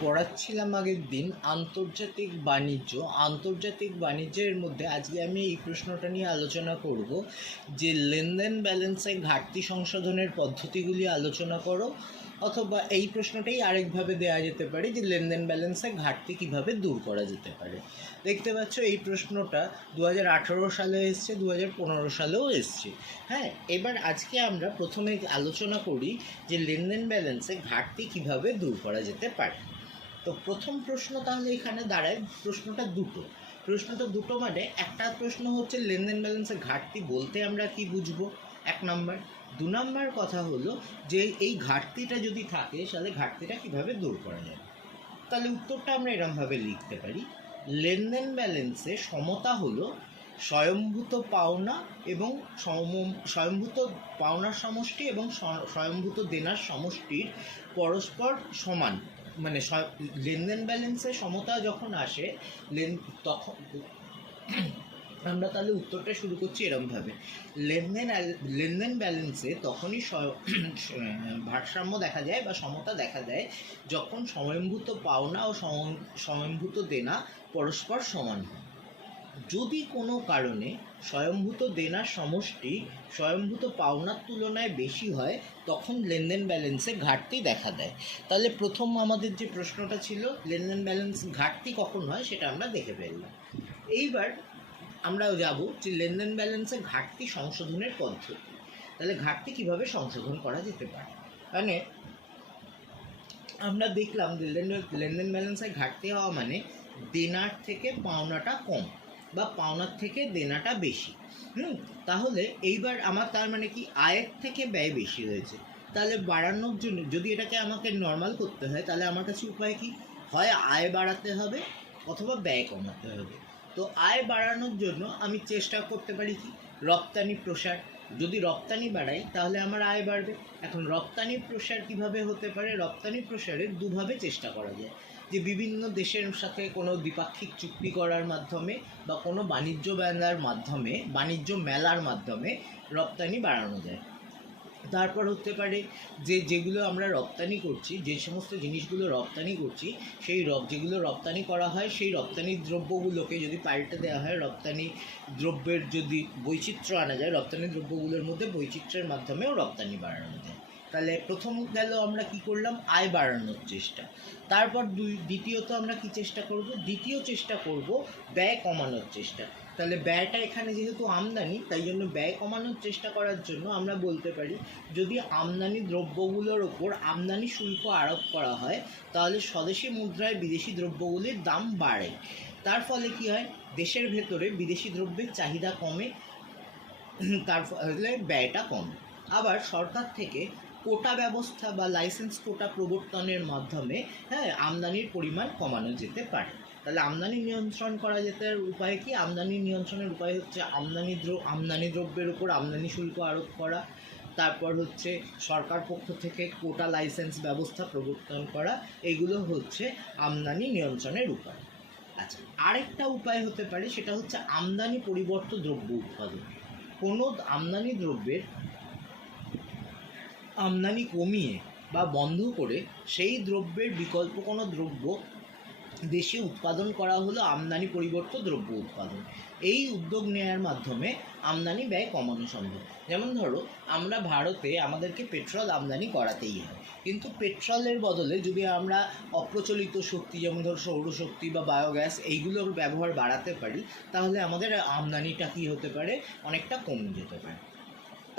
পড়াচ্ছিলাম আগের দিন আন্তর্জাতিক বাণিজ্যের মধ্যে আজকে আমি এই প্রশ্নটা নিয়ে আলোচনা করব যে লেনদেন ব্যালেন্সে ঘাটতি সংশোধনের পদ্ধতিগুলি আলোচনা করো, অথবা এই প্রশ্নটাই আরেকভাবে দেওয়া যেতে পারে যে লেনদেন ব্যালেন্সে ঘাটতি কিভাবে দূর করা যেতে পারে। দেখতে পাচ্ছ এই প্রশ্নটা 2018 সালে এসছে, 2015 সালেও এসছে। হ্যাঁ, এবার আজকে আমরা প্রথমে আলোচনা করি যে লেনদেন ব্যালেন্সে ঘাটতি কিভাবে দূর করা যেতে পারে। তো প্রথম প্রশ্ন তাহলে এখানে দাঁড়ায়, প্রশ্নটা দুটো মানে একটা প্রশ্ন হচ্ছে লেনদেন ব্যালেন্সে ঘাটতি বলতে আমরা কি বুঝবো, 1 নম্বর। 2 নম্বর কথা হলো যে এই ঘাটতিটা যদি থাকে তাহলে ঘাটতিটা কিভাবে দূর করা যায়। তাহলে উত্তরটা আমরা এরকমভাবে লিখতে পারি, লেনদেন ব্যালেন্সে সমতা হলো স্বয়ংভূত পাওনা এবং স্বয়ংভূত পাওনার সমষ্টি এবং স্বয়ংভূত দেনার সমষ্টির পরস্পর সমান। মানে লেনদেন ব্যালেন্সে সমতা যখন আসে তখন আমরা তাহলে উত্তরটা শুরু করছি এরকমভাবে, লেনদেন ব্যালেন্সে তখনই ভারসাম্য দেখা যায় বা সমতা দেখা যায় যখন স্বয়ংভূত পাওনা ও স্বয়ংভূত দেনা পরস্পর সমান হয়। যদি কোনো কারণে স্বয়ংভূত দেনার সমষ্টি স্বয়ংভূত পাওনার তুলনায় বেশি হয় তখন লেনদেন ব্যালেন্সে ঘাটতি দেখা দেয়। তাহলে প্রথম আমাদের যে প্রশ্নটা ছিল লেনদেন ব্যালেন্স ঘাটতি কখন হয় সেটা আমরা দেখে ফেললাম। এইবার আমরা যাব যে লেনদেন ব্যালেন্সে ঘাটতি সংশোধনের পদ্ধতি। তাহলে ঘাটতি কিভাবে সংশোধন করা যেতে পারে, মানে আমরা দেখলাম লেনদেন ব্যালেন্সে ঘাটতি হওয়া মানে দেনার থেকে পাওনাটা কম বা পাওনার থেকে দেনাটা বেশি। তাহলে এইবার আমার তার মানে কি আয়ের থেকে ব্যয় বেশি হয়েছে, তাহলে বাড়ানোর জন্য যদি এটাকে আমাকে নর্মাল করতে হয় তাহলে আমার কাছে উপায় কি, হয় আয় বাড়াতে হবে অথবা ব্যয় কমাতে হবে। তো আয় বাড়ানোর জন্য আমি চেষ্টা করতে পারি কি, রপ্তানি প্রসার। যদি রপ্তানি বাড়াই তাহলে আমার আয় বাড়বে। এখন রপ্তানি প্রসার কিভাবে হতে পারে, রপ্তানি প্রসারের দুভাবে চেষ্টা করা যায়, যে বিভিন্ন দেশের সাথে কোনো দ্বিপাক্ষিক চুক্তি করার মাধ্যমে বা কোনো বাণিজ্য মেলার মাধ্যমে রপ্তানি বাড়ানো যায়। তারপর হতে পারে যেগুলো আমরা রপ্তানি করছি, যে সমস্ত জিনিসগুলো রপ্তানি করছি যেগুলো রপ্তানি করা হয় সেই রপ্তানি দ্রব্যগুলোকে যদি পাল্টে দেওয়া হয়, রপ্তানি দ্রব্যের যদি বৈচিত্র্য আনা যায়, রপ্তানি দ্রব্যগুলোর মধ্যে বৈচিত্র্যের মাধ্যমেও রপ্তানি বাড়ানো যায়। তাহলে প্রথম গেল আমরা কি করলাম, আয় বাড়ানোর চেষ্টা। তারপর দ্বিতীয়ত আমরা কি চেষ্টা করব, চেষ্টা করব ব্যয় কমানোর চেষ্টা। তাহলে ব্যয়টা এখানে যেহেতু আমদানি, তাই জন্য ব্যয় কমানোর চেষ্টা করার জন্য আমরা বলতে পারি যদি আমদানি দ্রব্যগুলোর ওপর আমদানি শুল্ক আরোপ করা হয় তাহলে স্বদেশি মুদ্রায় বিদেশি দ্রব্যগুলির দাম বাড়ে। তার ফলে কি হয়, দেশের ভেতরে বিদেশি দ্রব্যের চাহিদা কমে, তার ফলে ব্যয়টা কমে। আবার সরকার থেকে কোটা ব্যবস্থা বা লাইসেন্স কোটা প্রবর্তনের মাধ্যমে আমদানির পরিমাণ কমানো যেতে পারে। তাহলে আমদানি নিয়ন্ত্রণ করা যেতে উপায় কি, আমদানি নিয়ন্ত্রণের উপায় হচ্ছে আমদানি দ্রব্যের উপর আমদানি শুল্ক আরোপ করা, তারপর হচ্ছে সরকার পক্ষ থেকে কোটা লাইসেন্স ব্যবস্থা প্রবর্তন করা। এগুলো হচ্ছে আমদানি নিয়ন্ত্রণের উপায়। আচ্ছা, আরেকটা উপায় হতে পারে, সেটা হচ্ছে আমদানি পরিবর্ত দ্রব্য উৎপাদন। কোনো আমদানি দ্রব্যের আমদানি কমিয়ে বা বন্ধ করে সেই দ্রব্যের বিকল্প কোনো দ্রব্য দেশে উৎপাদন করা হলো আমদানি পরিবর্ত দ্রব্য উৎপাদন। এই উদ্যোগ নেওয়ার মাধ্যমে আমদানি ব্যয় কমানো সম্ভব। যেমন ধরো আমরা ভারতে আমাদেরকে পেট্রোল আমদানি করাতেই হয়, কিন্তু পেট্রোলের বদলে যদি আমরা অপ্রচলিত শক্তি যেমন ধরো সৌরশক্তি বা বায়োগ্যাস এইগুলোর ব্যবহার বাড়াতে পারি তাহলে আমাদের আমদানিটা কী হতে পারে, অনেকটা কমে যেতে পারে।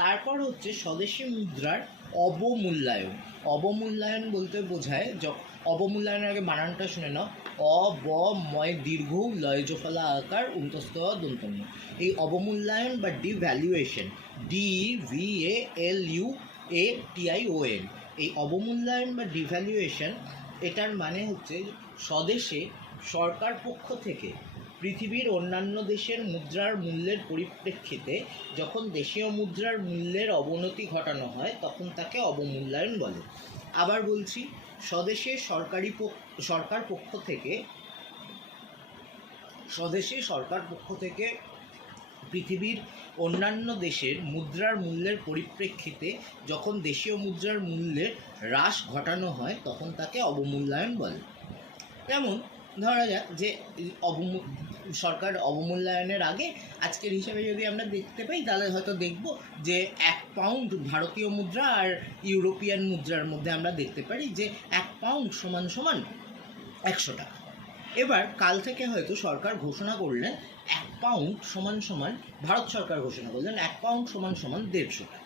তারপর হচ্ছে স্বদেশি মুদ্রার অবমূল্যায়ন। অবমূল্যায়ন বলতে বোঝায় অবমূল্যায়নের আগে বানানটা শুনে নাও, অবময় দীর্ঘ লয়জফলা আকার উন্তস্থ দন্তন্য। এই অবমূল্যায়ন বা ডিভ্যালুয়েশন, DVALUATION, এই অবমূল্যায়ন বা ডিভ্যালুয়েশন এটার মানে হচ্ছে স্বদেশে সরকার পক্ষ থেকে পৃথিবীর অন্যান্য দেশের মুদ্রার মূল্যের পরিপ্রেক্ষিতে যখন দেশীয় মুদ্রার মূল্যের অবনতি ঘটানো হয় তখন তাকে অবমূল্যায়ন বলে। আবার বলছি, স্বদেশে সরকার পক্ষ থেকে পৃথিবীর অন্যান্য দেশের মুদ্রার মূল্যের পরিপ্রেক্ষিতে যখন দেশীয় মুদ্রার মূল্যের হ্রাস ঘটানো হয় তখন তাকে অবমূল্যায়ন বলে। যেমন ধরা যাক যে সরকার অবমূল্যায়নের আগে আজকের হিসাবে যদি আমরা দেখতে পাই তাহলে হয়তো দেখব যে 1 পাউন্ড ভারতীয় মুদ্রা আর ইউরোপিয়ান মুদ্রার মধ্যে আমরা দেখতে পারি যে 1 পাউন্ড সমান সমান 100 টাকা। এবার কাল থেকে হয়তো সরকার ঘোষণা করলেন 1 পাউন্ড সমান সমান, ভারত সরকার ঘোষণা করলেন 1 পাউন্ড সমান সমান 150 টাকা।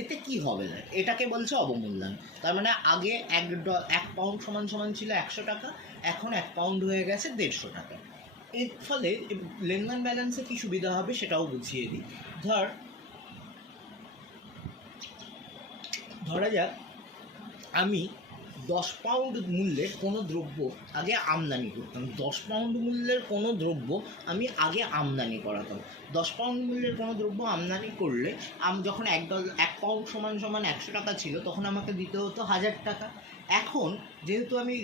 এতে কি হবে না, এটাকে বলছে অবমূল্যায়ন। তার মানে আগে 1 পাউন্ড সমান সমান ছিল 100 টাকা, এখন 1 পাউন্ড হয়ে গেছে 150 টাকা। এর ফলে লেনদেন ব্যালেন্সে কি সুবিধা হবে সেটাও বুঝিয়ে দিই। ধরা যাক আমি 10 পাউন্ড মূল্যের কোনো দ্রব্য আগে আমদানি করতাম, 10 পাউন্ড মূল্যের কোনো দ্রব্য আমি আগে আমদানি করাতাম। 10 পাউন্ড মূল্যের কোনো দ্রব্য আমদানি করলে যখন 1 পাউন্ড সমান সমান 100 টাকা ছিল তখন আমাকে দিতে হতো 1000 টাকা। এখন যেহেতু আমি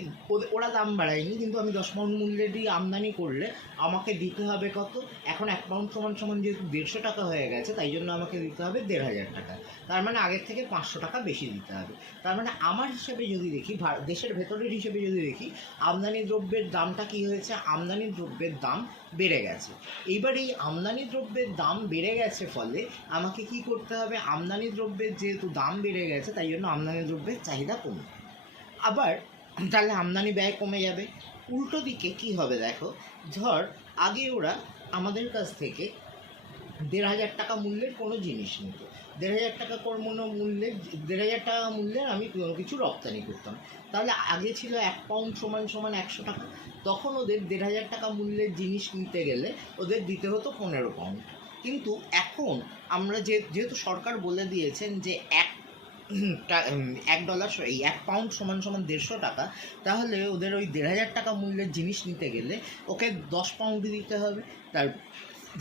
ওরা দাম বাড়ায়নি, কিন্তু আমি 10 পাউন্ড মূল্যেরই আমদানি করলে আমাকে দিতে হবে কত, এখন 1 পাউন্ড সমান সমান যেহেতু 150 টাকা হয়ে গেছে তাই জন্য আমাকে দিতে হবে 1500 টাকা। তার মানে আগের থেকে 500 টাকা বেশি দিতে হবে। তার মানে আমার হিসেবে যদি দেখি, দেশের ভেতরের হিসেবে যদি দেখি, আমদানি দ্রব্যের দামটা কী হয়েছে, আমদানি দ্রব্যের দাম বেড়ে গেছে। এইবার এই আমদানি দ্রব্যের দাম বেড়ে গেছে ফলে আমাকে কি করতে হবে, আমদানি দ্রব্যের যেহেতু দাম বেড়ে গেছে তাই জন্য আমদানি দ্রব্যের চাহিদা কমে, আবার তাহলে আমদানি ব্যয় কমে যাবে। উল্টো দিকে কি হবে দেখো, ধর আগে ওরা আমাদের কাছ থেকে 1500 টাকা মূল্যের কোনো জিনিস নিত, 1500 টাকা কোনো মূল্যের 1500 টাকা মূল্যের আমি কোনো কিছু রপ্তানি করতাম, তাহলে আগে ছিল 1 পাউন্ড সমান সমান 100 টাকা, তখন ওদের 1500 টাকা মূল্যের জিনিস নিতে গেলে ওদের দিতে হতো 15 পাউন্ড। কিন্তু এখন আমরা যেহেতু সরকার বলে দিয়েছেন যে $1 পাউন্ড সমান সমান 150 টাকা, তাহলে ওদের ওই 1500 টাকা মূল্যের জিনিস নিতে গেলে ওকে 10 পাউন্ড দিতে হবে।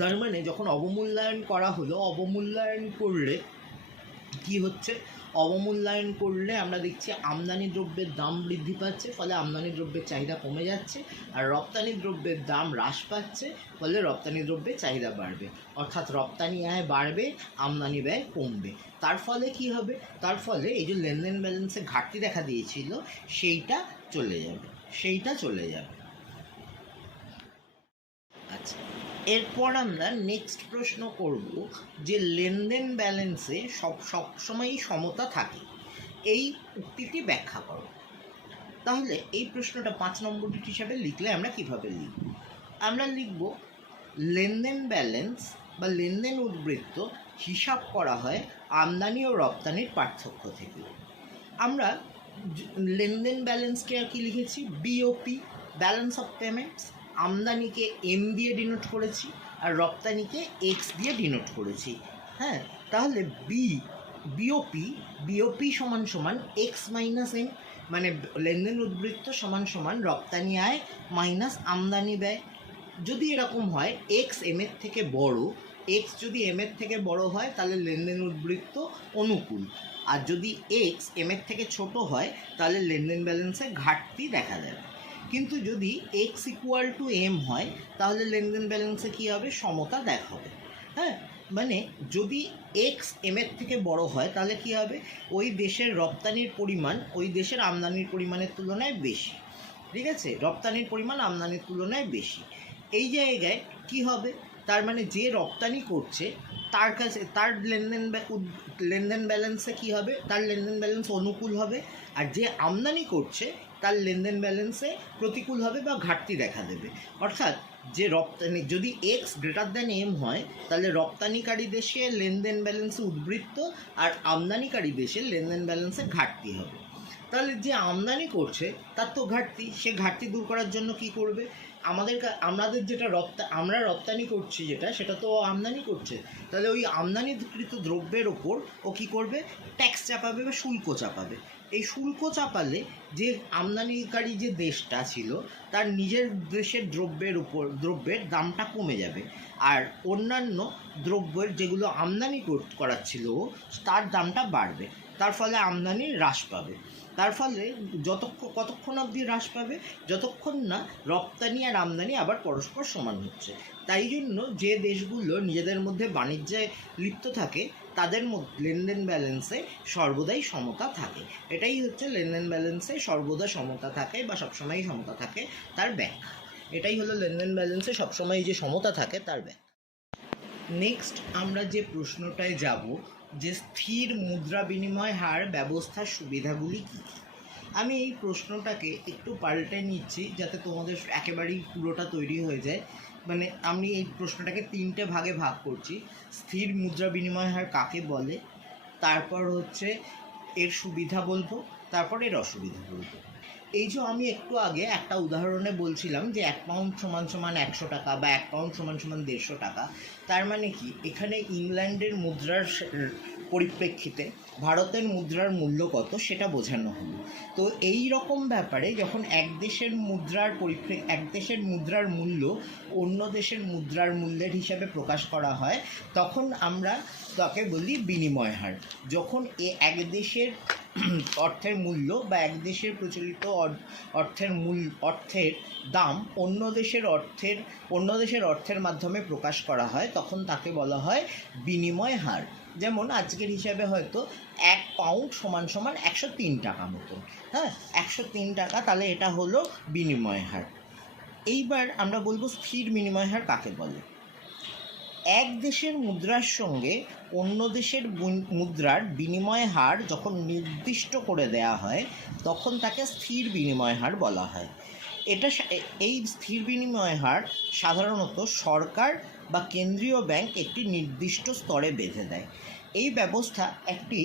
তার মানে যখন অবমূল্যায়ন করা হলো, অবমূল্যায়ন করলে কি হচ্ছে, অবমূল্যায়ন করলে আমরা দেখছি আমদানি দ্রব্যের দাম বৃদ্ধি পাচ্ছে, ফলে আমদানি দ্রব্যের চাহিদা কমে যাচ্ছে, আর রপ্তানি দ্রব্যের দাম হ্রাস পাচ্ছে, ফলে রপ্তানি দ্রব্যের চাহিদা বাড়বে, অর্থাৎ রপ্তানি আয় বাড়বে, আমদানি ব্যয় কমবে। তার ফলে কি হবে, তার ফলে এই যে লেনদেন ব্যালেন্সে ঘাটতি দেখা দিয়েছিল সেইটা চলে যাবে। আচ্ছা, এরপর আমরা নেক্সট প্রশ্ন করব যে লেনদেন ব্যালেন্সে সবসময়ই সমতা থাকে, এই উক্তিটি ব্যাখ্যা করো। তাহলে এই প্রশ্নটা 5 নম্বর হিসাবে লিখলে আমরা কিভাবে লিখব, আমরা লিখব লেনদেন ব্যালেন্স বা লেনদেন উদ্বৃত্ত হিসাব করা হয় আমদানি ও রপ্তানির পার্থক্য থেকে। আমরা লেনদেন ব্যালেন্সকে আর কি লিখেছি, বিওপি, ব্যালেন্স অফ পেমেন্টস। আমদানিকে এম দিয়ে ডিনোট করেছি আর রপ্তানিকে এক্স দিয়ে ডিনোট করেছি। হ্যাঁ, তাহলে বিওপি সমান সমান এক্স মাইনাস এম, মানে লেনদেন উদ্বৃত্ত সমান সমান রপ্তানি আয় মাইনাস আমদানি ব্যয়। যদি এরকম হয় এক্স এম এর থেকে বড়, এক্স যদি এম এর থেকে বড় হয় তাহলে লেনদেন উদ্বৃত্ত অনুকূল, আর যদি এক্স এম এর থেকে ছোট হয় তাহলে লেনদেন ব্যালেন্সে ঘাটতি দেখা যাবে। কিন্তু যদি এক্স ইকুয়াল টু এম হয় তাহলে লেনদেন ব্যালেন্সে কী হবে, সমতা দেখাবে। হ্যাঁ, মানে যদি এক্স এম এর থেকে বড় হয় তাহলে কী হবে, ওই দেশের রপ্তানির পরিমাণ ওই দেশের আমদানির পরিমাণের তুলনায় বেশি। ঠিক আছে, রপ্তানির পরিমাণ আমদানির তুলনায় বেশি। এই জায়গায় কি হবে, তার মানে যে রপ্তানি করছে তার কাছে তার লেনদেন ব্যালেন্সে কী হবে, তার লেনদেন ব্যালেন্স অনুকূল হবে, আর যে আমদানি করছে তার লেনদেন ব্যালেন্সে প্রতিকূল হবে বা ঘাটতি দেখা দেবে। অর্থাৎ যে রপ্তানি যদি এক্স গ্রেটার দ্যান এম হয় তাহলে রপ্তানিকারী দেশে লেনদেন ব্যালেন্সে উদ্বৃত্ত আর আমদানিকারী দেশের লেনদেন ব্যালেন্সে ঘাটতি হবে। তাহলে যে আমদানি করছে তার তো ঘাটতি, সে ঘাটতি দূর করার জন্য কি করবে, আমাদের যেটা আমরা রপ্তানি করছি সেটা তো আমদানি করছে, তাহলে ওই আমদানিকৃত দ্রব্যের ওপর ও কী করবে, ট্যাক্স চাপাবে বা শুল্ক চাপাবে। এই শুল্ক চাপালে যে আমদানিকারী যে দেশটা ছিল তার নিজের দেশের দ্রব্যের দামটা কমে যাবে, আর অন্যান্য দ্রব্যের যেগুলো আমদানি করাচ্ছিল তার দামটা বাড়বে, তার ফলে আমদানি হ্রাস পাবে। তার ফলে কতক্ষণ অবধি হ্রাস পাবে, যতক্ষণ না রপ্তানি আর আমদানি আবার পরস্পর সমান হচ্ছে। তাই জন্য যে দেশগুলো নিজেদের মধ্যে বাণিজ্যে লিপ্ত থাকে তাদের মধ্যে লেনদেন ব্যালেন্সে সর্বদাই সমতা থাকে। এটাই হচ্ছে লেনদেন ব্যালেন্সে সর্বদা সমতা থাকে বা সবসময়ই সমতা থাকে তার ব্যাখ্যা। এটাই হলো লেনদেন ব্যালেন্সে সবসময় যে সমতা থাকে তার ব্যাখ্যা। নেক্সট আমরা যে প্রশ্নটায় যাব, যে স্থির মুদ্রা বিনিময় হার ব্যবস্থার সুবিধাগুলি কী কী। আমি এই প্রশ্নটাকে একটু পাল্টে নিচ্ছি যাতে তোমাদের একেবারেই পুরোটা তৈরি হয়ে যায়। মানে আমি এই প্রশ্নটাকে 3টে ভাগে ভাগ করছি। স্থির মুদ্রা বিনিময় হার কাকে বলে, তারপর হচ্ছে এর সুবিধা বলবো, তারপর এর অসুবিধা বলবো। এই যে আমি একটু আগে একটা উদাহরণে বলছিলাম যে 1 পাউন্ড সমান সমান 100 টাকা বা 1 পাউন্ড সমান সমান 150 টাকা, তার মানে কি এখানে ইংল্যান্ডের মুদ্রার পরিপ্রেক্ষিতে ভারতের মুদ্রার মূল্য কত সেটা বোঝানো হলো। তো এই রকম ব্যাপারে যখন এক দেশের মুদ্রার মূল্য অন্য দেশের মুদ্রার মূল্যের হিসাবে প্রকাশ করা হয় তখন আমরা তাকে বলি বিনিময় হার। যখন এক দেশের অর্থের মূল্য বা এক দেশের প্রচলিত অর্থের দাম অন্য দেশের অর্থের মাধ্যমে প্রকাশ করা হয় তখন তাকে বলা হয় বিনিময় হার। যেমন আজকের হিসাবে হয়তো 1 পাউন্ড সমান সমান 103 টাকা মতো, হ্যাঁ 103 টাকা, তাহলে এটা হলো বিনিময় হার। এইবার আমরা বলবো স্থির বিনিময় হার কাকে বলে। এক দেশের মুদ্রার সঙ্গে অন্য দেশের মুদ্রার বিনিময় হার যখন নির্দিষ্ট করে দেয়া হয় তখন তাকে স্থির বিনিময় হার বলা হয়। এই স্থির বিনিময় হার সাধারণত সরকার বা কেন্দ্রীয় ব্যাংক একটি নির্দিষ্ট স্তরে বেঁধে দেয়। এই ব্যবস্থা একটি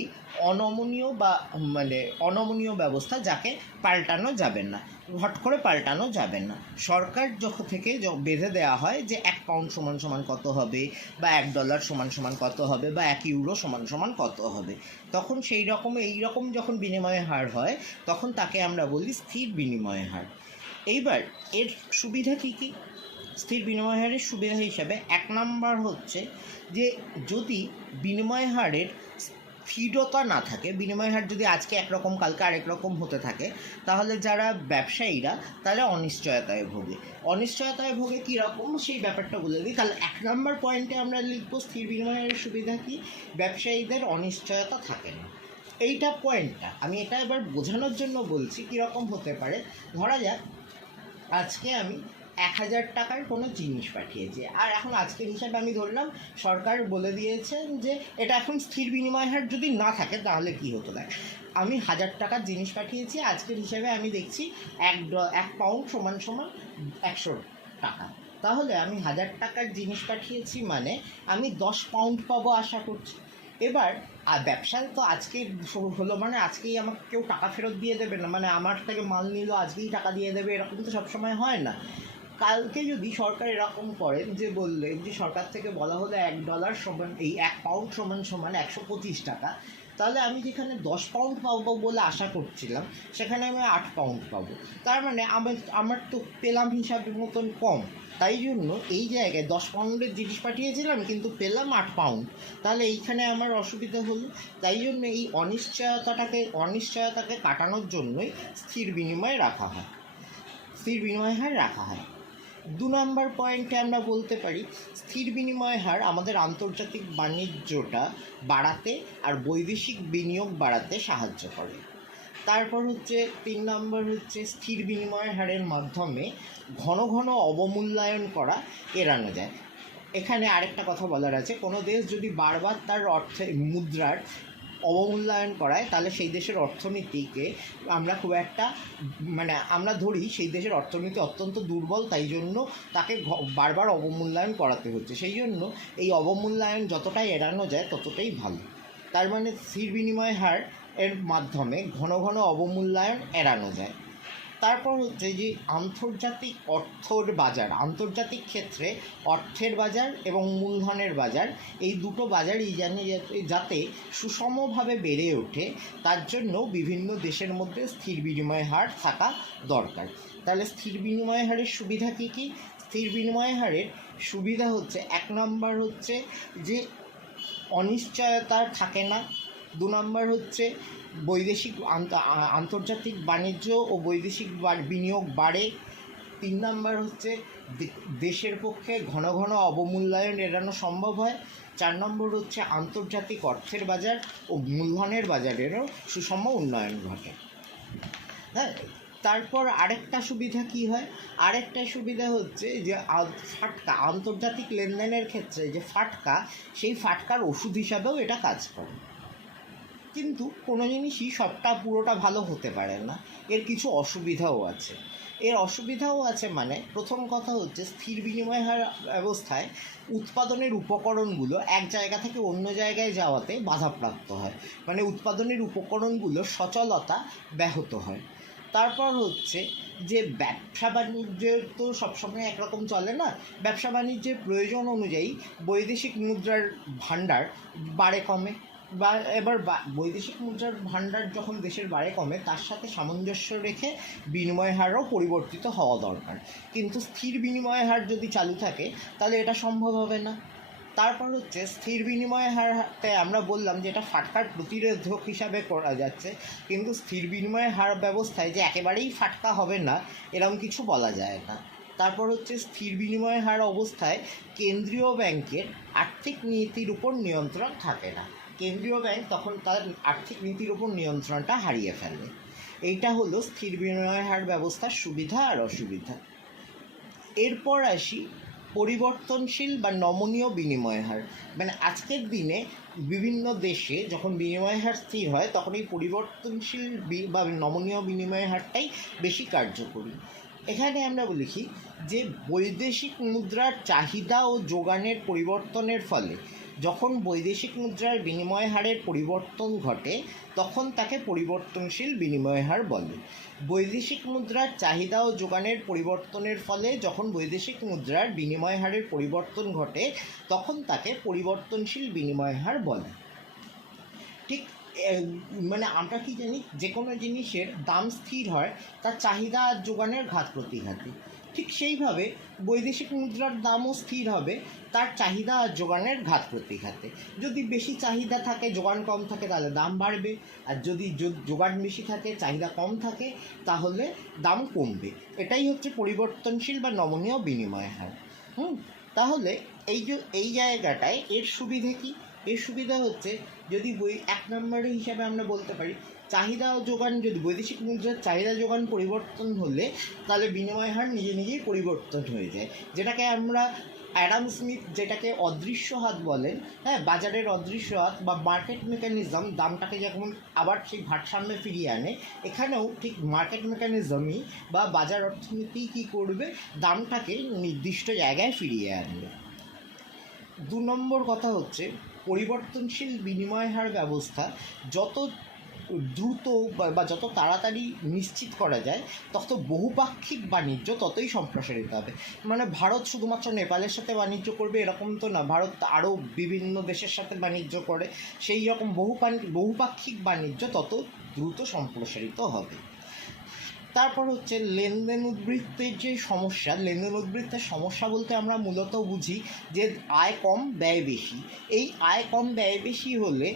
অনমনীয় ব্যবস্থা, যাকে পাল্টানো যাবে না, হট করে পাল্টানো যাবে না। সরকার যখন থেকে বেঁধে দেওয়া হয় যে 1 পাউন্ড সমান সমান কত হবে বা $1 সমান সমান কত হবে বা 1 ইউরো সমান সমান কত হবে, তখন এইরকম যখন বিনিময় হার হয় তখন তাকে আমরা বলি স্থির বিনিময় হার। এইবার এর সুবিধা কী কী। স্থির বিনিময় হারের সুবিধা হিসাবে 1 নাম্বার হচ্ছে যে যদি বিনিময় হারের স্থিরতা না থাকে, বিনিময় হার যদি আজকে একরকম কালকে আরেক রকম হতে থাকে, তাহলে যারা ব্যবসায়ীরা তারা অনিশ্চয়তায় ভোগে কীরকম সেই ব্যাপারটা বলে দিই। তাহলে 1 নম্বর পয়েন্টে আমরা লিখবো স্থির বিনিময় হারের সুবিধা কী, ব্যবসায়ীদের অনিশ্চয়তা থাকে না। এইটা পয়েন্টটা আমি এটা এবার বোঝানোর জন্য বলছি কীরকম হতে পারে। ধরা যাক আজকে আমি 1000 টাকার কোনো জিনিস পাঠিয়েছি, আর এখন আজকের হিসাবে আমি ধরলাম সরকার বলে দিয়েছেন যে এটা এখন স্থির বিনিময় হার যদি না থাকে তাহলে কি হতো। দেখ আমি 1000 টাকার জিনিস পাঠিয়েছি, আজকের হিসাবে আমি দেখছি 1 পাউন্ড সমান সমান 100 টাকা, তাহলে আমি 1000 টাকার জিনিস পাঠিয়েছি মানে আমি 10 পাউন্ড পাবো আশা করছি। এবার ব্যবসা তো আজকে হলো মানে আজকেই আমাকে কেউ টাকা ফেরত দিয়ে দেবে না, মানে আমার থেকে মাল নিল আজকেই টাকা দিয়ে দেবে এরকম তো সবসময় হয় না। কালকে যদি সরকার এরকম করেন যে বললেন যে সরকার থেকে বলা হলো $1 সমান 1 পাউন্ড সমান সমান 125 টাকা, তাহলে আমি যেখানে 10 পাউন্ড পাবো বলে আশা করছিলাম সেখানে আমি 8 পাউন্ড পাবো। তার মানে আমার তো পেলাম হিসাবের মতন কম। তাই জন্য এই জায়গায় 10 পাউন্ডের জিনিস পাঠিয়েছিলাম কিন্তু পেলাম 8 পাউন্ড, তাহলে এইখানে আমার অসুবিধা হলো। তাই জন্য এই অনিশ্চয়তাকে কাটানোর জন্যই স্থির বিনিময় হার রাখা হয়। 2 নম্বর পয়েন্টে আমরা বলতে পারি স্থির বিনিময় হার আমাদের আন্তর্জাতিক বাণিজ্যটা বাড়াতে আর বৈদেশিক বিনিয়োগ বাড়াতে সাহায্য করে। তারপর হচ্ছে 3 নম্বর হচ্ছে স্থির বিনিময় হারের মাধ্যমে ঘন ঘন অবমূল্যায়ন করা এড়ানো যায়। এখানে আরেকটা কথা বলার আছে, কোনো দেশ যদি বারবার তার মুদ্রার অবমূল্যায়ন করায় তাহলে সেই দেশের অর্থনীতিকে আমরা খুব একটা আমরা ধরি সেই দেশের অর্থনীতি অত্যন্ত দুর্বল, তাই জন্য তাকে বারবার অবমূল্যায়ন করাতে হচ্ছে। সেই জন্য এই অবমূল্যায়ন যতটাই এড়ানো যায় ততটাই ভালো। তার মানে স্থির বিনিময় হার এর মাধ্যমে ঘন ঘন অবমূল্যায়ন এড়ানো যায়। তারপর হচ্ছে যে আন্তর্জাতিক ক্ষেত্রে অর্থের বাজার এবং মূলধনের বাজার, এই দুটো বাজারই যাতে সুষমভাবে বেড়ে ওঠে তার জন্য বিভিন্ন দেশের মধ্যে স্থির বিনিময় হার থাকা দরকার। তাহলে স্থির বিনিময় হারের সুবিধা কী কী। স্থির বিনিময় হারের সুবিধা হচ্ছে 1 নম্বর হচ্ছে যে অনিশ্চয়তা থাকে না, নম্বর হচ্ছে বৈদেশিক আন্তর্জাতিক বাণিজ্য ও বৈদেশিক বিনিয়োগ বাড়ে। 3 নম্বর হচ্ছে দেশের পক্ষে ঘন ঘন অবমূল্যায়ন এড়ানো সম্ভব হয়। 4 নম্বর হচ্ছে আন্তর্জাতিক অর্থের বাজার ও মূলধনের বাজারেরও সুষম উন্নয়ন ঘটে। হ্যাঁ, তারপর আরেকটা সুবিধা কি হয়, আরেকটা সুবিধা হচ্ছে যে ফাটকা, আন্তর্জাতিক লেনদেনের ক্ষেত্রে যে ফাটকা, সেই ফাটকার ওষুধ হিসাবেও এটা কাজ করে। কিন্তু কোনো জিনিসই সবটা পুরোটা ভালো হতে পারে না, এর কিছু অসুবিধাও আছে। এর অসুবিধাও আছে মানে প্রথম কথা হচ্ছে স্থির বিনিময় হার ব্যবস্থায় উৎপাদনের উপকরণগুলো এক জায়গা থেকে অন্য জায়গায় যাওয়াতে বাধাপ্রাপ্ত হয়, মানে উৎপাদনের উপকরণগুলোর সচলতা ব্যাহত হয়। তারপর হচ্ছে যে ব্যবসা বাণিজ্যের তো সবসময় একরকম চলে না, ব্যবসা বাণিজ্যের প্রয়োজন অনুযায়ী বৈদেশিক মুদ্রার ভাণ্ডার বাড়ে কমে, বা এবার বৈদেশিক মুদ্রার ভাণ্ডার যখন দেশের বাড়ে কমে তার সাথে সামঞ্জস্য রেখে বিনিময় হারও পরিবর্তিত হওয়া দরকার। কিন্তু স্থির বিনিময় হার যদি চালু থাকে তাহলে এটা সম্ভব হবে না। তারপর হচ্ছে স্থির বিনিময় হারতে আমরা বললাম যে এটা ফাটকার প্রতিরোধক হিসাবে করা যাচ্ছে, কিন্তু স্থির বিনিময় হার ব্যবস্থায় যে একেবারেই ফাটকা হবে না এরকম কিছু বলা যায় না। তারপর হচ্ছে স্থির বিনিময় হার অবস্থায় কেন্দ্রীয় ব্যাংকের আর্থিক নীতির উপর নিয়ন্ত্রণ থাকে না, কেন্দ্রীয় ব্যাংক তখন তার আর্থিক নীতির উপর নিয়ন্ত্রণটা হারিয়ে ফেলে। এইটা হলো স্থির বিনিময় হার ব্যবস্থার সুবিধা আর অসুবিধা। এরপর আসি পরিবর্তনশীল বা নমনীয় বিনিময় হার। মানে আজকের দিনে বিভিন্ন দেশে যখন বিনিময় হার স্থির হয় তখন এই পরিবর্তনশীল বা নমনীয় বিনিময় হারটাই বেশি কার্যকরী। এখানে আমরা লিখি যে বৈদেশিক মুদ্রার চাহিদা ও যোগানের পরিবর্তনের ফলে যখন বৈদেশিক মুদ্রার বিনিময় হারের পরিবর্তন ঘটে তখন তাকে পরিবর্তনশীল বিনিময় হার বলে। বৈদেশিক মুদ্রার চাহিদা ও যোগানের পরিবর্তনের ফলে যখন বৈদেশিক মুদ্রার বিনিময় হারের পরিবর্তন ঘটে তখন তাকে পরিবর্তনশীল বিনিময় হার বলে। ঠিক মানে আমরা কি জানি, যে কোনো জিনিসের দাম স্থির হয় তার চাহিদা আর যোগানের ঘাত প্রতিঘাতে, ঠিক সেইভাবে বৈদেশিক মুদ্রার দামও স্থির হবে তার চাহিদা আর যোগানের ঘাত প্রতিঘাতে। যদি বেশি চাহিদা থাকে যোগান কম থাকে তাহলে দাম বাড়বে, আর যদি যোগান বেশি থাকে চাহিদা কম থাকে তাহলে দাম কমবে। এটাই হচ্ছে পরিবর্তনশীল বা নমনীয় বিনিময় হার। তাহলে এই জায়গাটায় এর সুবিধা কি? এর সুবিধা হচ্ছে যদি এক নম্বরে হিসাবে আমরা বলতে পারি চাহিদা ও যোগান, যদি বৈদেশিক মুদ্রার চাহিদা যোগান পরিবর্তন হলে তাহলে বিনিময় হার নিজে নিজেই পরিবর্তন হয়ে যায়, যেটাকে আমরা অ্যাডাম স্মিথ যেটাকে অদৃশ্য হাত বলেন। হ্যাঁ, বাজারের অদৃশ্য হাত বা মার্কেট মেকানিজম দামটাকে যখন আবার সেই ভারসাম্যে ফিরিয়ে আনে, এখানেও ঠিক মার্কেট মেকানিজমই বা বাজার অর্থনীতি কী করবে, দামটাকে নির্দিষ্ট জায়গায় ফিরিয়ে আনবে। 2 নম্বর কথা হচ্ছে পরিবর্তনশীল বিনিময় হার ব্যবস্থা যত দ্রুত বা যত তাড়াতাড়ি নিশ্চিত করা যায় তত বহুপাক্ষিক বাণিজ্য ততই সম্প্রসারিত হবে। মানে ভারত শুধুমাত্র নেপালের সাথে বাণিজ্য করবে এরকম তো না, ভারত আরও বিভিন্ন দেশের সাথে বাণিজ্য করে, সেই রকম বহুপাক্ষিক বাণিজ্য তত দ্রুত সম্প্রসারিত হবে। তারপর হচ্ছে লেনদেন উদ্বৃত্তের যে সমস্যা, লেনদেন উদ্বৃত্তের সমস্যা বলতে আমরা মূলত বুঝি যে আয় কম ব্যয় বেশি। এই আয় কম ব্যয় বেশি হলে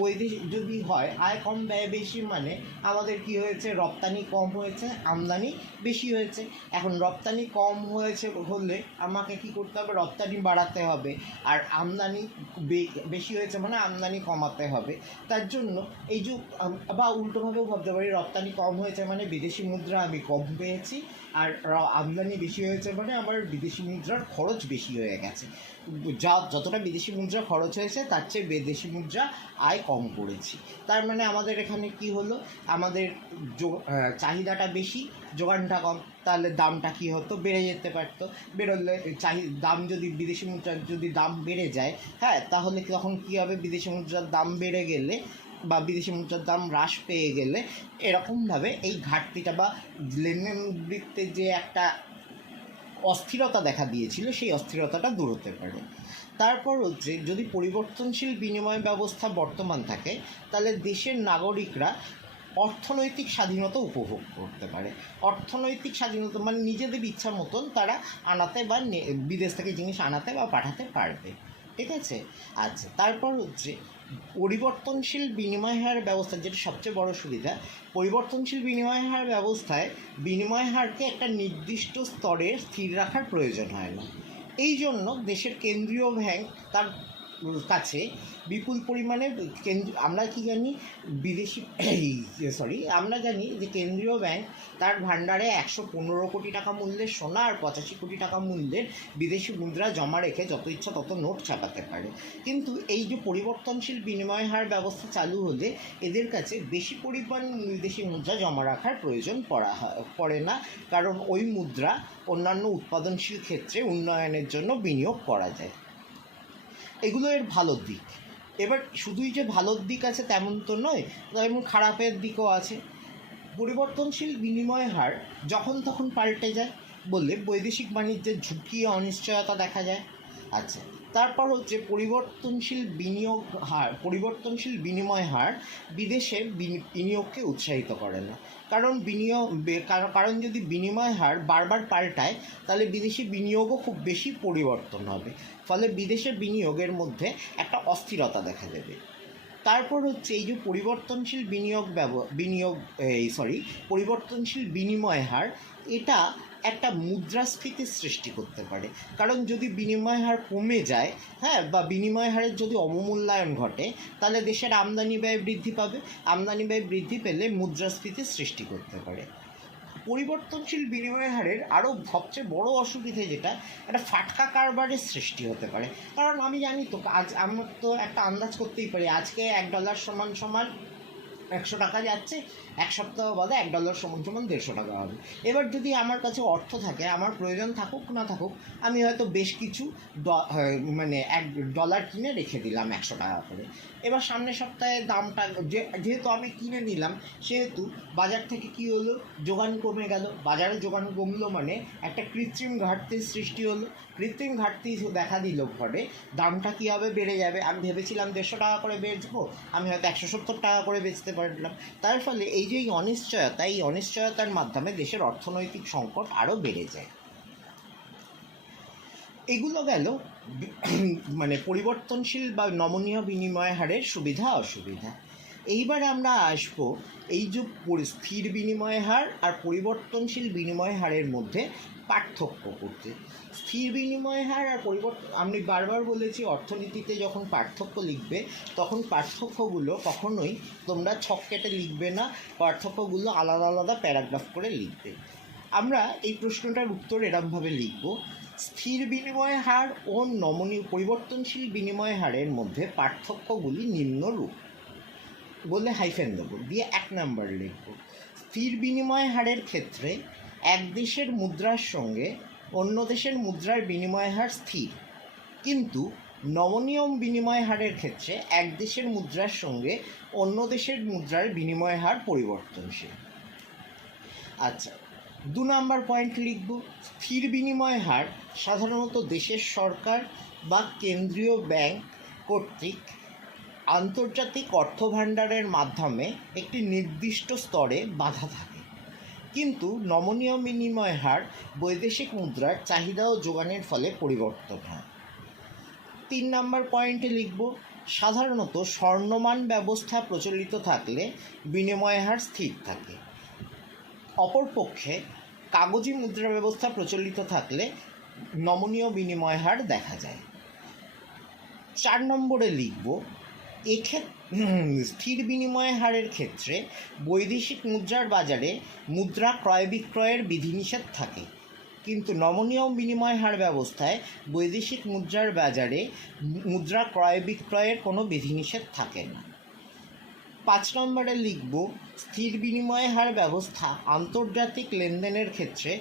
বৈদেশিক যদি হয় আয় কম ব্যয় বেশি মানে আমাদের কি হয়েছে, রপ্তানি কম হয়েছে আমদানি বেশি হয়েছে। এখন রপ্তানি কম হয়েছে হলে আমাকে কি করতে হবে, রপ্তানি বাড়াতে হবে, আর আমদানি বেশি হয়েছে মানে আমদানি কমাতে হবে। তার জন্য এই যে বা উল্টোভাবেও ভাবতে পারি, রপ্তানি কম হয়েছে মানে বিদেশি মুদ্রা আমি কম পেয়েছি, আর আমদানি বেশি হয়েছে মানে আমার বিদেশি মুদ্রার খরচ বেশি হয়ে গেছে। যতটা বিদেশি মুদ্রা খরচ হয়েছে তার চেয়ে বিদেশি মুদ্রা আয় কম করেছি। তার মানে আমাদের এখানে কি হলো, আমাদের চাহিদাটা বেশি যোগানটা কম, তাহলে দামটা কী হতো, বেড়ে যেতে পারতো। বেরোলে দাম যদি বিদেশি মুদ্রার যদি দাম বেড়ে যায়, হ্যাঁ, তাহলে তখন কী হবে, বিদেশি মুদ্রার দাম বেড়ে গেলে বা বিদেশি মুদ্রার দাম হ্রাস পেয়ে গেলে এরকমভাবে এই ঘাটতিটা বা লেনদেন উদ্বৃত্তের যে একটা অস্থিরতা দেখা দিয়েছিল সেই অস্থিরতাটা দূর হতে পারে। তারপর হচ্ছে যদি পরিবর্তনশীল বিনিময় ব্যবস্থা বর্তমান থাকে তাহলে দেশের নাগরিকরা অর্থনৈতিক স্বাধীনতা উপভোগ করতে পারে। অর্থনৈতিক স্বাধীনতা মানে নিজেদের ইচ্ছা মতন তারা আনাতে বা বিদেশ থেকে জিনিস আনাতে বা পাঠাতে পারবে। ঠিক আছে। আচ্ছা, তারপর হচ্ছে পরিবর্তনশীল বিনিময় হার ব্যবস্থা, যেটা সবচেয়ে বড় সুবিধা। পরিবর্তনশীল বিনিময় হার ব্যবস্থায় বিনিময় হারকে একটা নির্দিষ্ট স্তরে স্থির রাখার প্রয়োজন হয় না। এই জন্য দেশের কেন্দ্রীয় ব্যাংক তার কাছে বিপুল পরিমাণে আমরা কি জানি বিদেশি আমরা জানি যে কেন্দ্রীয় ব্যাংক তার ভাণ্ডারে 115 কোটি টাকা মূল্যের সোনা আর 85 কোটি টাকা মূল্যের বিদেশি মুদ্রা জমা রেখে যত ইচ্ছা তত নোট ছাপাতে পারে। কিন্তু এই যে পরিবর্তনশীল বিনিময় হার ব্যবস্থা চালু হলে এদের কাছে বেশি পরিমাণ বিদেশি মুদ্রা জমা রাখার প্রয়োজন পড়ে না, কারণ ওই মুদ্রা অন্যান্য উৎপাদনশীল ক্ষেত্রে উন্নয়নের জন্য বিনিয়োগ করা যায়। এগুলো এর ভালো দিক। এবার শুধুই যে ভালো দিক আছে তেমন তো নয়, তেমন খারাপের দিকও আছে। পরিবর্তনশীল বিনিময় হার যখন তখন পাল্টে যায় বলে বৈদেশিক বাণিজ্যের ঝুঁকি অনিশ্চয়তা দেখা যায়। আচ্ছা, তারপর হচ্ছে পরিবর্তনশীল বিনিময় হার বিদেশে বিনিয়োগকে উৎসাহিত করে না, কারণ যদি বিনিময় হার বারবার পাল্টায় তাহলে বিদেশি বিনিয়োগও খুব বেশি পরিবর্তন হবে, ফলে বিদেশে বিনিয়োগের মধ্যে একটা অস্থিরতা দেখা দেবে। তারপর হচ্ছে এই যে পরিবর্তনশীল বিনিময় হার, এটা একটা মুদ্রাস্ফীতির সৃষ্টি করতে পারে। কারণ যদি বিনিময় হার কমে যায়, বা বিনিময় হারের যদি অবমূল্যায়ন ঘটে, তাহলে দেশের আমদানি ব্যয় বৃদ্ধি পাবে। আমদানি ব্যয় বৃদ্ধি পেলে মুদ্রাস্ফীতির সৃষ্টি করতে পারে। পরিবর্তনশীল বিনিময় হারের আরও সবচেয়ে বড় অসুবিধে যেটা, একটা ফাটকা কারবারের সৃষ্টি হতে পারে। কারণ আমি জানি তো, আমরা তো একটা আন্দাজ করতেই পারি, আজকে $1 সমান 100 টাকা যাচ্ছে, এক সপ্তাহ বাদে $1 সমান 150 টাকা হবে। এবার যদি আমার কাছে অর্থ থাকে, আমার প্রয়োজন থাকুক না থাকুক, আমি হয়তো বেশ কিছু $1 কিনে রেখে দিলাম 100 টাকা করে। এবার সামনের সপ্তাহে দামটা যেহেতু আমি কিনে নিলাম, সেহেতু বাজার থেকে কি হলো, যোগান কমে গেল। বাজারে যোগান কমলো মানে একটা কৃত্রিম ঘাটতির সৃষ্টি হলো। কৃত্রিম ঘাটতি দেখা দিল ফলে দামটা কী হবে, বেড়ে যাবে। আমি ভেবেছিলাম 150 টাকা করে বেচবো, আমি হয়তো 170 টাকা করে বেচতে পারলাম। তার ফলে এই যে এই অনিশ্চয়তার মাধ্যমে দেশের অর্থনৈতিক সংকট আরও বেড়ে যায়। এগুলো গেল পরিবর্তনশীল বা নমনীয় বিনিময় হারের সুবিধা অসুবিধা। এইবার আমরা আসবো এই যে স্থির বিনিময় হার আর পরিবর্তনশীল বিনিময় হারের মধ্যে পার্থক্য করতে। স্থির বিনিময় হার আর আমি বারবার বলেছি, অর্থনীতিতে যখন পার্থক্য লিখবে তখন পার্থক্যগুলো কখনোই তোমরা ছক কেটে লিখবে না, পার্থক্যগুলো আলাদা আলাদা প্যারাগ্রাফ করে লিখবে। আমরা এই প্রশ্নটার উত্তর এরকমভাবে লিখব: স্থির বিনিময় হার ও পরিবর্তনশীল বিনিময় হারের মধ্যে পার্থক্যগুলি নিম্নরূপ বলে হাইফেন দেবো, দিয়ে 1 নম্বর লিখব। স্থির বিনিময় হারের ক্ষেত্রে এক দেশের মুদ্রার সঙ্গে অন্য দেশের মুদ্রার বিনিময় হার স্থির, কিন্তু নমনীয় বিনিময় হারের ক্ষেত্রে এক দেশের মুদ্রার সঙ্গে অন্য দেশের মুদ্রার বিনিময় হার পরিবর্তনশীল। আচ্ছা, 2 নম্বর পয়েন্ট লিখব। স্থির বিনিময় হার সাধারণত দেশের সরকার বা কেন্দ্রীয় ব্যাংক কর্তৃক আন্তর্জাতিক অর্থভাণ্ডারের মাধ্যমে একটি নির্দিষ্ট স্তরে বাঁধা থাকে, কিন্তু নমনীয় বিনিময় হার বৈদেশিক মুদ্রার চাহিদা ও যোগানের ফলে পরিবর্তন হয়। 3 নম্বর পয়েন্টে লিখব, সাধারণত স্বর্ণমান ব্যবস্থা প্রচলিত থাকলে বিনিময় হার স্থির থাকে, অপরপক্ষে কাগজি মুদ্রা ব্যবস্থা প্রচলিত থাকলে নমনীয় বিনিময় হার দেখা যায়। 4 নম্বরে লিখব, স্থির বিনিময় হারের ক্ষেত্রে বৈদেশিক মুদ্রার বাজারে মুদ্রা ক্রয় বিক্রয়ের বিধিনিষেধ থাকে, কিন্তু নমনীয় বিনিময় হার ব্যবস্থায় বৈদেশিক মুদ্রার বাজারে মুদ্রা ক্রয় বিক্রয়ের কোনো বিধিনিষেধ থাকে না। 5 নম্বরে লিখব, স্থির বিনিময় হার ব্যবস্থা আন্তর্জাতিক লেনদেনের ক্ষেত্রে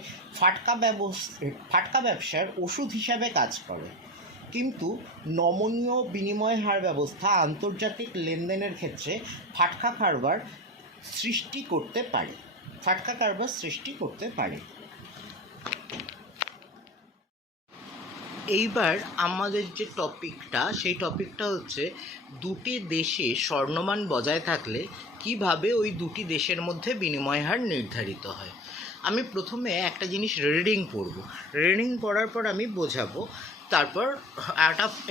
ফাটকা ব্যবসার ওষুধ হিসাবে কাজ করে, কিন্তু নমনীয় বিনিময় হার ব্যবস্থা আন্তর্জাতিক লেনদেনের ক্ষেত্রে ফাটকা কারবার সৃষ্টি করতে পারে। এইবার আমাদের যে টপিকটা, সেই টপিকটা হচ্ছে দুটি দেশে স্বর্ণমান বজায় থাকলে কিভাবে ওই দুটি দেশের মধ্যে বিনিময় হার নির্ধারিত হয়। আমি প্রথমে একটা জিনিস রিডিং পড়ব, রিডিং পড়ার পর আমি বোঝাবো তারপর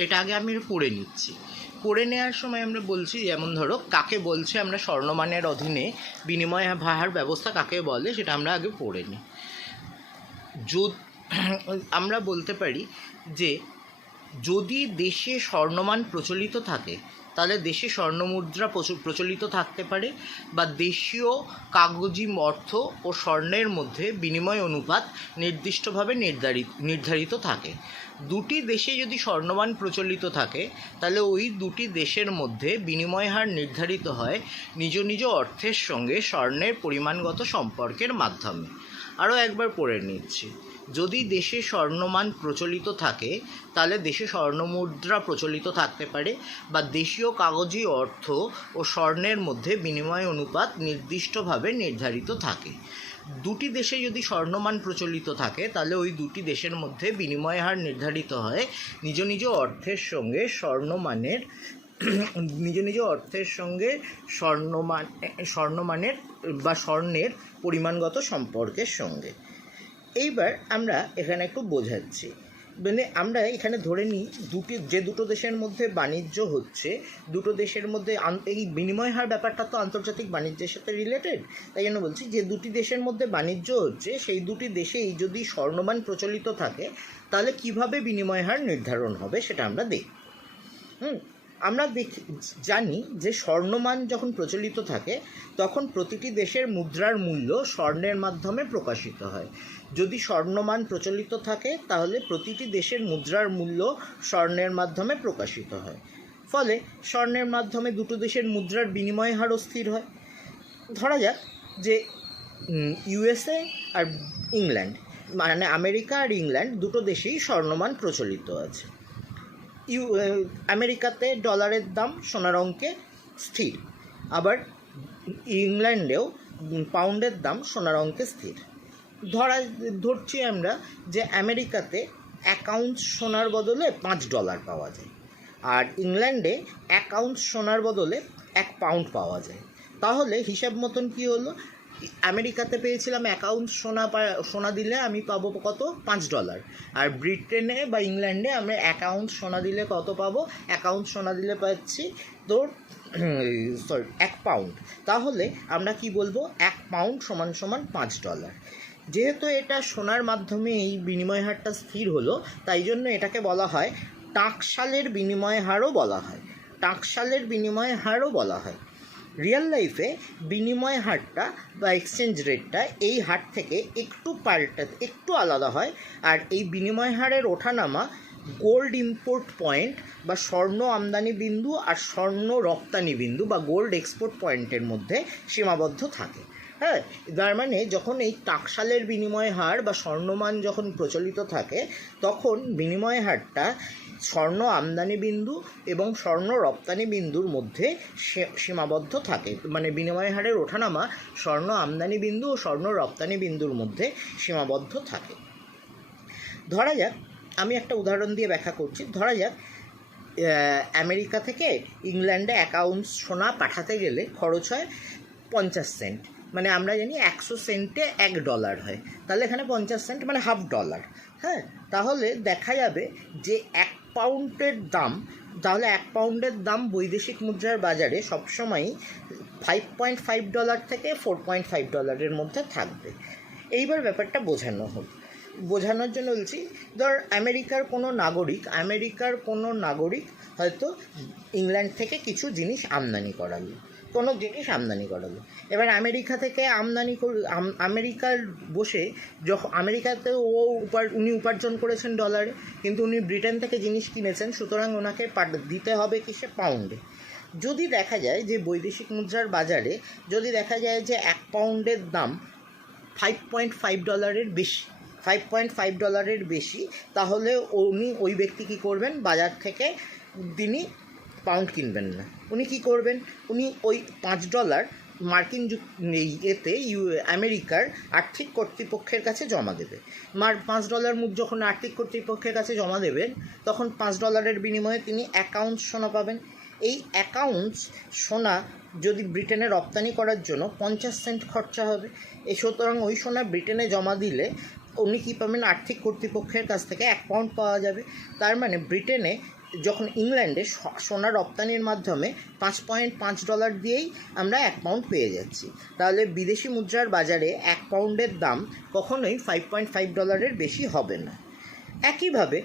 এটা আগে আমি পড়ে নিচ্ছি। পড়ে নেওয়ার সময় আমরা বলছি, যেমন ধরো কাকে বলছে আমরা স্বর্ণমানের অধীনে বিনিময় হার ব্যবস্থা কাকে বলে সেটা আমরা আগে পড়ে নিই। আমরা বলতে পারি যে যদি দেশে স্বর্ণমান প্রচলিত থাকে তাহলে দেশে স্বর্ণমুদ্রা প্রচলিত থাকতে পারে, বা দেশীয় কাগজি অর্থ ও স্বর্ণের মধ্যে বিনিময় অনুপাত নির্দিষ্টভাবে নির্ধারিত থাকে। দুটি দেশে যদি স্বর্ণমান প্রচলিত থাকে তাহলে ওই দুটি দেশের মধ্যে বিনিময় হার নির্ধারিত হয় নিজ নিজ অর্থের সঙ্গে স্বর্ণের পরিমাণগত সম্পর্কের মাধ্যমে। আরও একবার পড়ে নিচ্ছি। যদি দেশে স্বর্ণমান প্রচলিত থাকে তাহলে দেশে স্বর্ণমুদ্রা প্রচলিত থাকতে পারে, বা দেশীয় কাগজি অর্থ ও স্বর্ণের মধ্যে বিনিময় অনুপাত নির্দিষ্টভাবে নির্ধারিত থাকে। দুটি দেশে যদি স্বর্ণমান প্রচলিত থাকে তাহলে ওই দুটি দেশের মধ্যে বিনিময় হার নির্ধারিত হয় নিজ নিজ অর্থের সঙ্গে স্বর্ণমানের বা স্বর্ণের পরিমাণগত সম্পর্কের সঙ্গে। এইবার আমরা এখানে একটু বোঝাচ্ছি, মানে আমরা এখানে ধরে নিই যে দুটো দেশের মধ্যে বাণিজ্য হচ্ছে, দুটো দেশের মধ্যে এই বিনিময় হার ব্যাপারটা তো আন্তর্জাতিক বাণিজ্যের সাথে রিলেটেড, তাই জন্য বলছি যে দুটি দেশের মধ্যে বাণিজ্য হচ্ছে সেই দুটি দেশেই যদি স্বর্ণমান প্রচলিত থাকে তাহলে কিভাবে বিনিময় হার নির্ধারণ হবে সেটা আমরা দেখব। আমরা জানি যে স্বর্ণমান যখন প্রচলিত থাকে তখন প্রতিটি দেশের মুদ্রার মূল্য স্বর্ণের মাধ্যমে প্রকাশিত হয়। যদি স্বর্ণমান প্রচলিত থাকে তাহলে প্রতিটি দেশের মুদ্রার মূল্য স্বর্ণের মাধ্যমে প্রকাশিত হয়, ফলে স্বর্ণের মাধ্যমে দুটো দেশের মুদ্রার বিনিময় হারও স্থির হয়। ধরা যাক যে ইউএসএ আর ইংল্যান্ড, মানে আমেরিকা আর ইংল্যান্ড দুটো দেশেই স্বর্ণমান প্রচলিত আছে। আমেরিকাতে ডলারের দাম সোনার অঙ্কে স্থির, আবার ইংল্যান্ডেও পাউন্ডের দাম সোনার অঙ্কে স্থির। ধরছি আমরা যে আমেরিকাতে 1 আউন্স সোনার বদলে $5 পাওয়া যায়, আর ইংল্যান্ডে 1 আউন্স সোনার বদলে 1 পাউন্ড পাওয়া যায়। তাহলে হিসাব মতন কী হলো, আমেরিকাতে পেয়েছিলাম 1 আউন্স সোনা দিলে আমি পাবো কত, $5, আর ব্রিটেনে বা ইংল্যান্ডে আমরা 1 আউন্স সোনা দিলে কত পাবো, 1 আউন্স সোনা দিলে পাচ্ছি তোর 1 পাউন্ড। তাহলে আমরা কি বলবো, 1 পাউন্ড সমান সমান $5। যেহেতু এটা সোনার মাধ্যমে এই বিনিময় হারটা স্থির হলো, তাই জন্য এটাকে বলা হয় টাকশালের বিনিময় হারও বলা হয়। রিয়েল লাইফে বিনিময় হারটা বা এক্সচেঞ্জ রেটটা এই হার থেকে একটু আলাদা হয়, আর এই বিনিময় হারের ওঠানামা গোল্ড ইম্পোর্ট পয়েন্ট বা স্বর্ণ আমদানি বিন্দু আর স্বর্ণ রপ্তানি বিন্দু বা গোল্ড এক্সপোর্ট পয়েন্টের মধ্যে সীমাবদ্ধ থাকে। হ্যাঁ, তার মানে যখন এই টাকশালের বিনিময় হার বা স্বর্ণমান যখন প্রচলিত থাকে তখন বিনিময় হারটা স্বর্ণ আমদানি বিন্দু এবং স্বর্ণ রপ্তানি বিন্দুর মধ্যে সীমাবদ্ধ থাকে, মানে বিনিময় হারের ওঠানামা স্বর্ণ আমদানি বিন্দু ও স্বর্ণ রপ্তানি বিন্দুর মধ্যে সীমাবদ্ধ থাকে। ধরা যাক, আমি একটা উদাহরণ দিয়ে ব্যাখ্যা করছি। ধরা যাক আমেরিকা থেকে ইংল্যান্ডে 1 আউন্স সোনা পাঠাতে গেলে খরচ হয় 50 সেন্ট, মানে আমরা জানি 100 সেন্টে $1 হয়, তাহলে এখানে 50 সেন্ট মানে $1/2। হ্যাঁ, তাহলে দেখা যাবে যে 1 পাউন্ডের দাম বৈদেশিক মুদ্রার বাজারে সবসময়ই $5.5 থেকে $4.5 মধ্যে থাকবে। এইবার ব্যাপারটা বোঝানোর জন্য বলছি, ধর আমেরিকার কোনো নাগরিক হয়তো ইংল্যান্ড থেকে কিছু জিনিস আমদানি করালো, এবার আমেরিকা থেকে আমেরিকার বসে যখন আমেরিকাতে উনি উপার্জন করেছেন ডলারে, কিন্তু উনি ব্রিটেন থেকে জিনিস কিনেছেন, সুতরাং ওনাকে দিতে হবে কিসে, পাউন্ডে। যদি দেখা যায় যে বৈদেশিক মুদ্রার বাজারে যদি দেখা যায় যে 1 পাউন্ডের দাম $5.5 বেশি, তাহলে ওই ব্যক্তি কী করবেন, বাজার থেকে তিনি পাউন্ড কিনবেন না। উনি কী করবেন, উনি ওই $5 মার্কিন আমেরিকার আর্থিক কর্তৃপক্ষের কাছে জমা দেবে। $5 যখন আর্থিক কর্তৃপক্ষের কাছে জমা দেবেন তখন $5 বিনিময়ে তিনি 1 আউন্স সোনা পাবেন। এই 1 আউন্স সোনা যদি ব্রিটেনে রপ্তানি করার জন্য 50 সেন্ট খরচা হবে, সুতরাং ওই সোনা ব্রিটেনে জমা দিলে উনি কী পাবেন, আর্থিক কর্তৃপক্ষের কাছ থেকে 1 পাউন্ড পাওয়া যাবে। তার মানে ব্রিটেনে যখন ইংল্যান্ডে সোনা রপ্তানির মাধ্যমে $5.5 দিয়েই আমরা 1 পাউন্ড পেয়ে যাচ্ছি। তাহলে বিদেশি মুদ্রার বাজারে 1 পাউন্ডের দাম কখনোই $5.5 বেশি হবে না। একইভাবে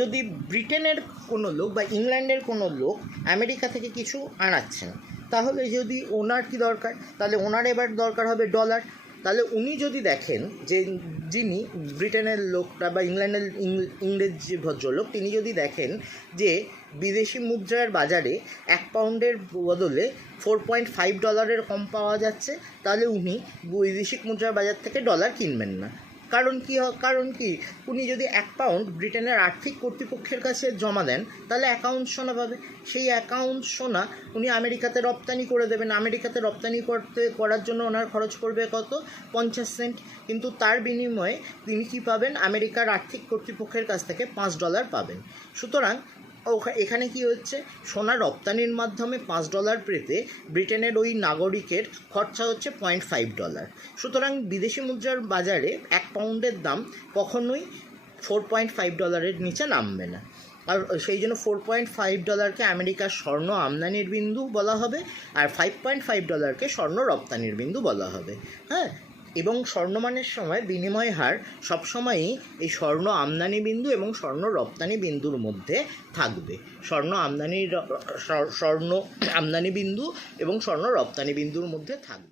যদি ব্রিটেনের কোনো লোক বা ইংল্যান্ডের কোনো লোক আমেরিকা থেকে কিছু আনাচ্ছেন, তাহলে যদি ওনার কি দরকার, তাহলে ওনার এবার দরকার হবে ডলার। তাহলে উনি যদি দেখেন যে যিনি ব্রিটেনের লোকটা বা ইংল্যান্ডের ইংরেজ যে ভদ্রলোক, তিনি যদি দেখেন যে বিদেশি মুদ্রার বাজারে 1 পাউন্ডের বদলে $4.5 কম পাওয়া যাচ্ছে, তাহলে উনি বৈদেশিক মুদ্রার বাজার থেকে ডলার কিনবেন না। কারণ কি উনি যদি 1 পাউন্ড ব্রিটেনের আর্থিক কর্তৃপক্ষের কাছে জমা দেন, তাহলে 1 আউন্স সোনা পাবে। সেই 1 আউন্স সোনা উনি আমেরিকাতে রপ্তানি করে দেবেন। আমেরিকাতে রপ্তানি করার জন্য ওনার খরচ পড়বে কত, 50 সেন্ট। কিন্তু তার বিনিময়ে তিনি কী পাবেন, আমেরিকার আর্থিক কর্তৃপক্ষের কাছ থেকে $5 পাবেন। সুতরাং এখানে কি হচ্ছে, সোনা রপ্তানির মাধ্যমে $5 পেতে ব্রিটেনের ওই নাগরিকের খরচা হচ্ছে $0.5। সুতরাং বিদেশি মুদ্রার বাজারে 1 পাউন্ডের দাম কখনোই $4.5 নিচে নামবে না। আর সেই জন্য $4.5কে আমেরিকার স্বর্ণ আমদানির বিন্দু বলা হবে, আর $5.5কে স্বর্ণ রপ্তানির বিন্দু বলা হবে। হ্যাঁ, এবং স্বর্ণমানের সময় বিনিময় হার সবসময়ই এই স্বর্ণ আমদানি বিন্দু এবং স্বর্ণ রপ্তানি বিন্দুর মধ্যে থাকবে। স্বর্ণ আমদানি বিন্দু এবং স্বর্ণ রপ্তানি বিন্দুর মধ্যে থাকবে।